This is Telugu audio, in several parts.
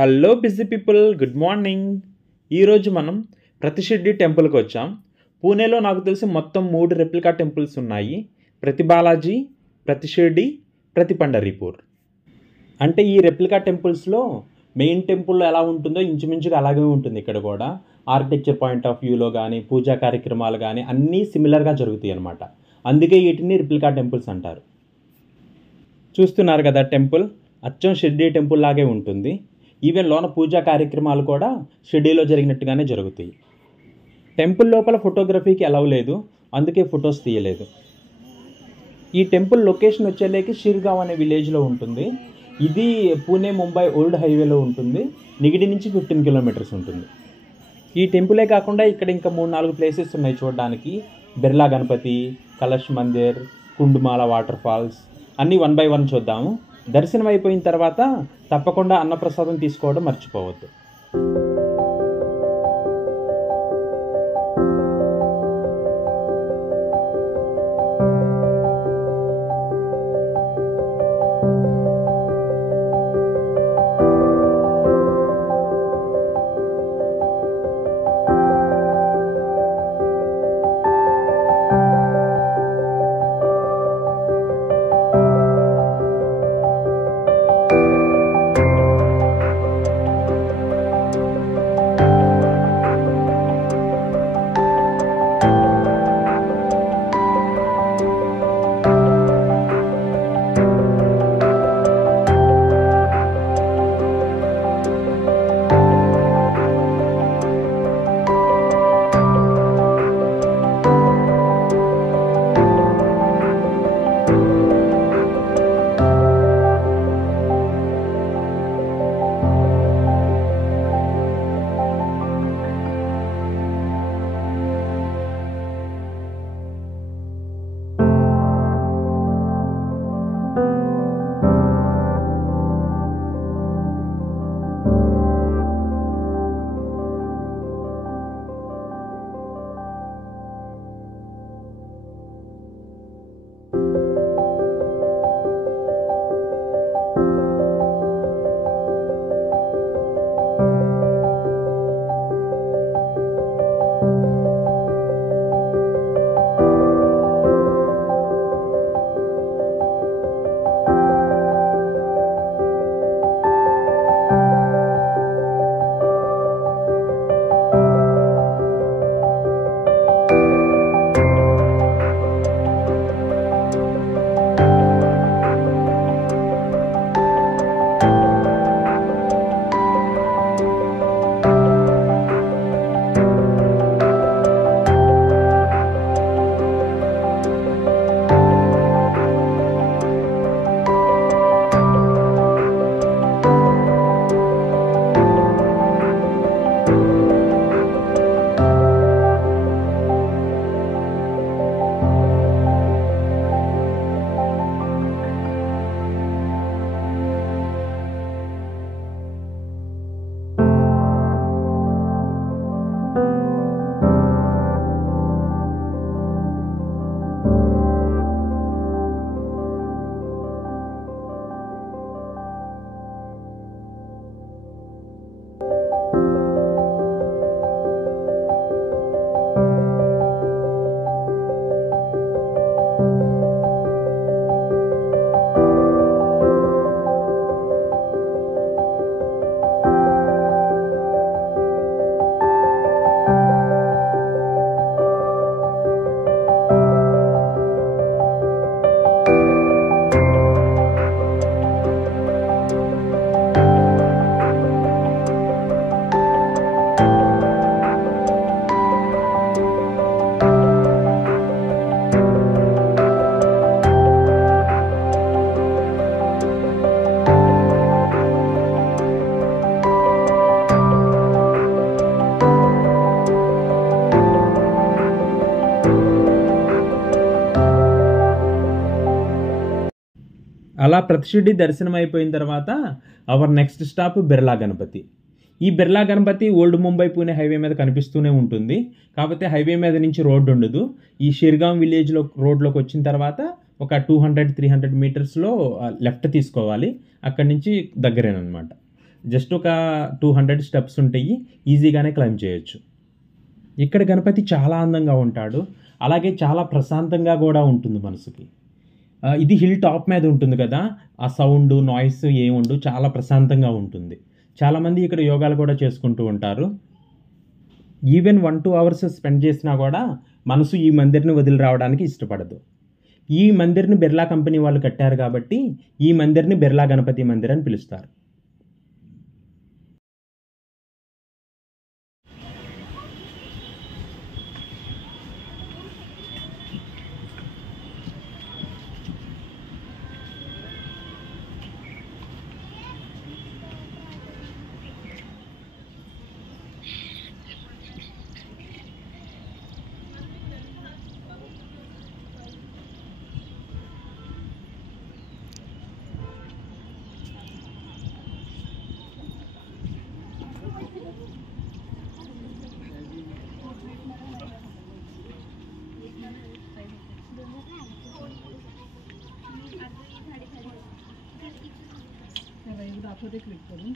Hello busy people, good morning. ఈరోజు మనం ప్రతిషిర్డి టెంపుల్కి వచ్చాం. పూణేలో నాకు తెలిసి మొత్తం 3 రెప్లికా టెంపుల్స్ ఉన్నాయి. ప్రతి బాలాజీ, ప్రతి షిర్డి, ప్రతి పండరీపూర్. అంటే ఈ రెప్లికా టెంపుల్స్లో మెయిన్ టెంపుల్ ఎలా ఉంటుందో ఇంచుమించుగా అలాగే ఉంటుంది. ఇక్కడ కూడా ఆర్కిటెక్చర్ పాయింట్ ఆఫ్ వ్యూలో కానీ పూజా కార్యక్రమాలు కానీ అన్నీ సిమిలర్గా జరుగుతాయి అన్నమాట. అందుకే వీటిని రెప్లికా టెంపుల్స్ అంటారు. చూస్తున్నారు కదా, టెంపుల్ అచ్చం షిర్డీ టెంపుల్ లాగే ఉంటుంది. ఈవెన్ లోన పూజా కార్యక్రమాలు కూడా షిర్డీలో జరిగినట్టుగానే జరుగుతాయి. టెంపుల్ లోపల ఫోటోగ్రఫీకి అలౌ లేదు, అందుకే ఫొటోస్ తీయలేదు. ఈ టెంపుల్ లొకేషన్ వచ్చేలేకి షిర్గావ్ అనే విలేజ్లో ఉంటుంది. ఇది పూణే ముంబై ఓల్డ్ హైవేలో ఉంటుంది. నిగిడి నుంచి 15 కిలోమీటర్స్ ఉంటుంది. ఈ టెంపులే కాకుండా ఇక్కడ ఇంకా 3-4 ప్లేసెస్ ఉన్నాయి చూడడానికి. బిర్లా గణపతి, కలష్ మందిర్, కుండుమాల వాటర్ ఫాల్స్ అన్నీ 1 by 1 చూద్దాము. దర్శనం అయిపోయిన తర్వాత తప్పకుండా అన్నప్రసాదం తీసుకోవడం మర్చిపోవద్దు. అలా ప్రతిషిర్డి దర్శనం అయిపోయిన తర్వాత our next stop Birla Ganapati. ఈ బిర్లా గణపతి ఓల్డ్ ముంబై పూణే హైవే మీద కనిపిస్తూనే ఉంటుంది. కాకపోతే హైవే మీద నుంచి రోడ్డు ఉండదు. ఈ షిర్గాం విలేజ్లో రోడ్లోకి వచ్చిన తర్వాత ఒక 200-300 మీటర్స్లో లెఫ్ట్ తీసుకోవాలి. అక్కడి నుంచి దగ్గరేనమాట. జస్ట్ ఒక 200 స్టెప్స్ ఉంటాయి, ఈజీగానే క్లైంబ్ చేయొచ్చు. ఇక్కడ గణపతి చాలా అందంగా ఉంటాడు, అలాగే చాలా ప్రశాంతంగా కూడా ఉంటుంది మనసుకి. ఇది హిల్ టాప్ మీద ఉంటుంది కదా, ఆ సౌండ్ నాయిస్ ఏముండు, చాలా ప్రశాంతంగా ఉంటుంది. చాలామంది ఇక్కడ యోగాలు కూడా చేసుకుంటూ ఉంటారు. ఈవెన్ 1-2 అవర్స్ స్పెండ్ చేసినా కూడా మనసు ఈ మందిర్ని వదిలి రావడానికి ఇష్టపడదు. ఈ మందిర్ని బిర్లా కంపెనీ వాళ్ళు కట్టారు కాబట్టి ఈ మందిర్ని బిర్లా గణపతి మందిర్ అని పిలుస్తారు. क्लिक करूँ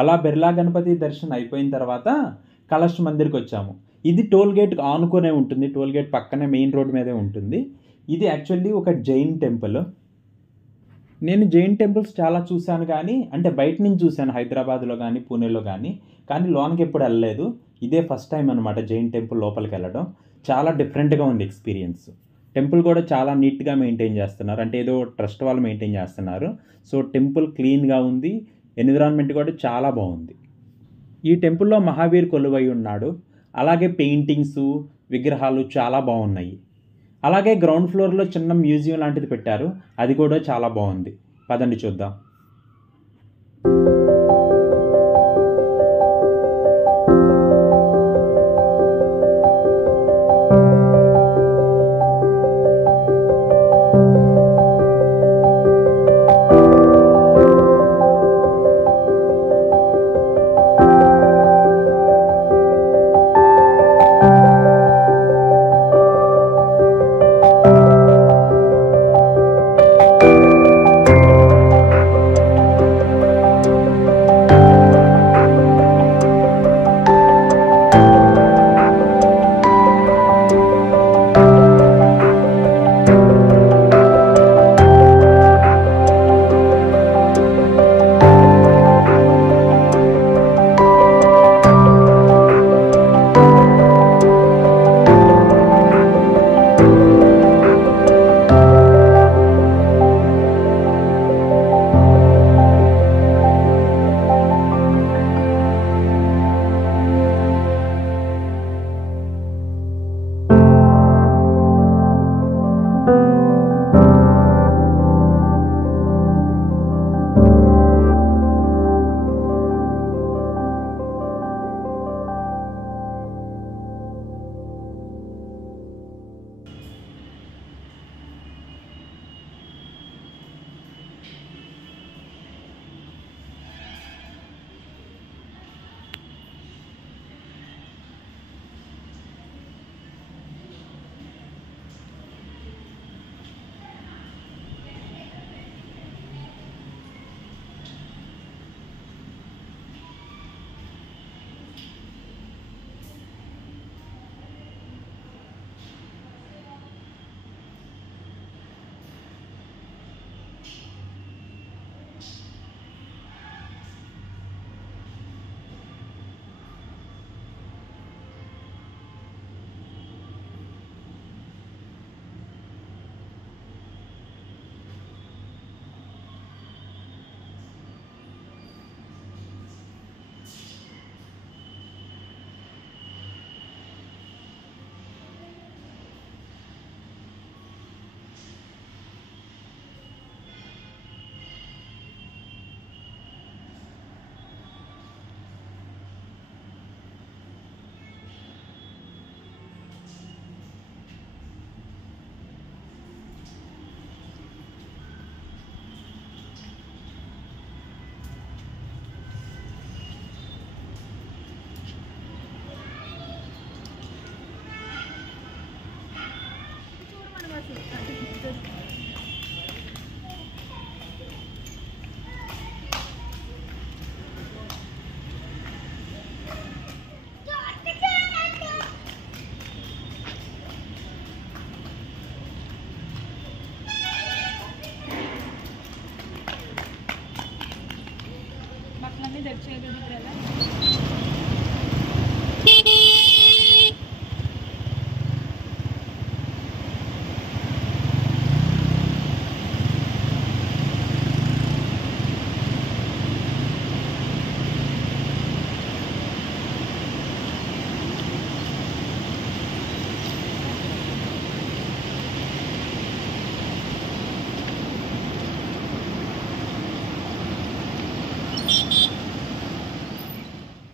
అలా బిర్లా గణపతి దర్శనం అయిపోయిన తర్వాత కలశ్ మందిర్కి వచ్చాము. ఇది టోల్ గేట్ ఆనుకునే ఉంటుంది, టోల్ గేట్ పక్కనే మెయిన్ రోడ్ మీదే ఉంటుంది. ఇది యాక్చువల్లీ ఒక జైన్ టెంపుల్. నేను జైన్ టెంపుల్స్ చాలా చూశాను, కానీ అంటే బయట నుంచి చూశాను హైదరాబాద్లో కానీ పూణేలో కానీ లోనికి ఎప్పుడు వెళ్ళలేదు. ఇదే ఫస్ట్ టైం అనమాట జైన్ టెంపుల్ లోపలికి వెళ్ళడం. చాలా డిఫరెంట్గా ఉంది ఎక్స్పీరియన్స్. టెంపుల్ కూడా చాలా నీట్గా మెయింటైన్ చేస్తున్నారు, అంటే ఏదో ట్రస్ట్ వాళ్ళు మెయింటైన్ చేస్తున్నారు. సో టెంపుల్ క్లీన్గా ఉంది, ఎన్విరాన్మెంట్ కూడా చాలా బాగుంది. ఈ టెంపుల్లో మహావీర్ కొలువై ఉన్నాడు. అలాగే పెయింటింగ్స్, విగ్రహాలు చాలా బాగున్నాయి. అలాగే గ్రౌండ్ ఫ్లోర్లో చిన్న మ్యూజియం లాంటిది పెట్టారు, అది కూడా చాలా బాగుంది. పదండి చూద్దాం. ఇవన్నీ తెచ్చేది ఇప్పుడు ఎలా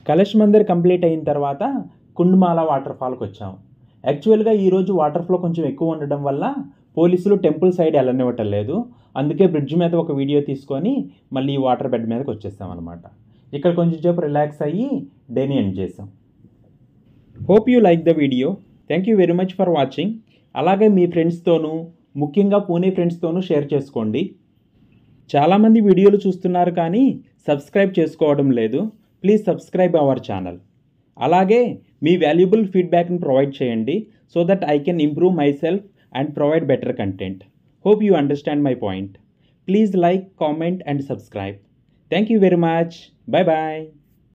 కలశ్ మందిర్ కంప్లీట్ అయిన తర్వాత కుండ్మాల వాటర్ ఫాల్కి వచ్చాం. యాక్చువల్గా ఈరోజు వాటర్ ఫ్లో కొంచెం ఎక్కువ ఉండడం వల్ల పోలీసులు టెంపుల్ సైడ్ వెళ్ళనివ్వటం లేదు. అందుకే బ్రిడ్జ్ మీద ఒక వీడియో తీసుకొని మళ్ళీ ఈ వాటర్ బెడ్ మీదకి వచ్చేసాం అనమాట. ఇక్కడ కొంచెం సేపు రిలాక్స్ అయ్యి డేని ఎండ్ చేసాం. Hope you like the video. Thank you very much for watching. అలాగే మీ ఫ్రెండ్స్తోనూ, ముఖ్యంగా పూణే ఫ్రెండ్స్తోనూ షేర్ చేసుకోండి. చాలామంది వీడియోలు చూస్తున్నారు కానీ సబ్స్క్రైబ్ చేసుకోవడం లేదు. Please subscribe our channel. అలాగే మీ వాల్యుబుల్ ఫీడ్బ్యాక్ని ప్రొవైడ్ చేయండి so that I can improve my self and provide better content. Hope you understand my point. Please like, comment and subscribe. Thank you very much. Bye bye.